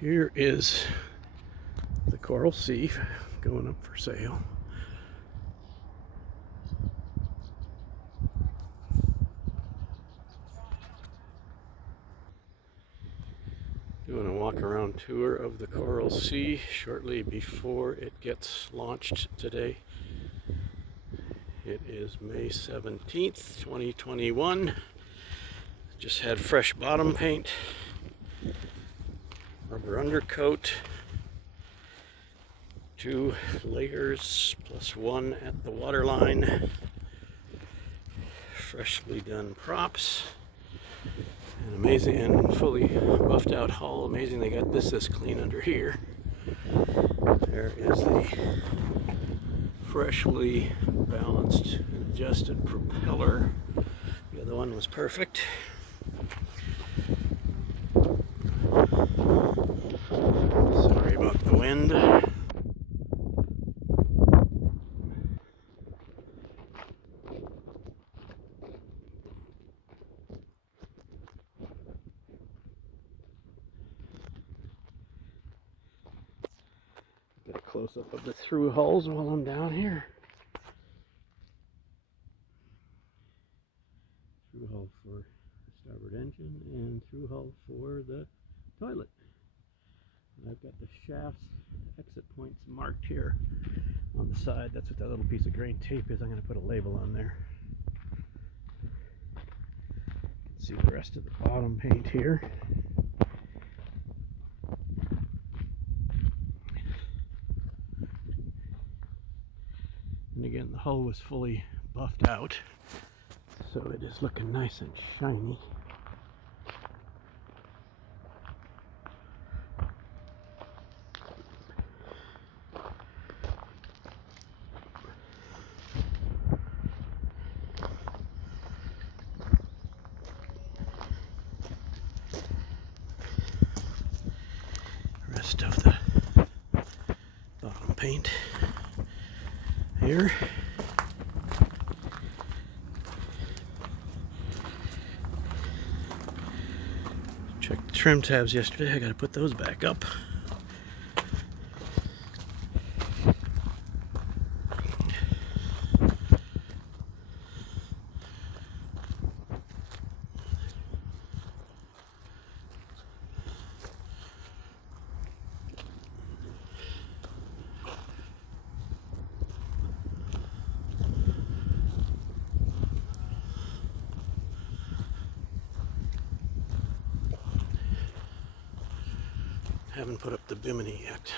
Here is the Coral Sea going up for sale. Doing a walk around tour of the Coral Sea shortly before it gets launched today. It is May 17th, 2021. Just had fresh bottom paint, rubber undercoat, 2 layers plus 1 at the waterline, freshly done props, and amazing and fully buffed out hull. Amazing they got this clean under here. There is the freshly balanced and adjusted propeller. The other one was perfect. Sorry about the wind. Get a close-up of the through hulls while I'm down here. Through hull for the starboard engine and through hull for the toilet. And I've got the shafts, exit points marked here on the side. That's what that little piece of grain tape is. I'm going to put a label on there. You can see the rest of the bottom paint here. And again, the hull was fully buffed out, so it is looking nice and shiny. Rest of the bottom paint here. Checked the trim tabs yesterday. I got to put those back up. Haven't put up the bimini yet.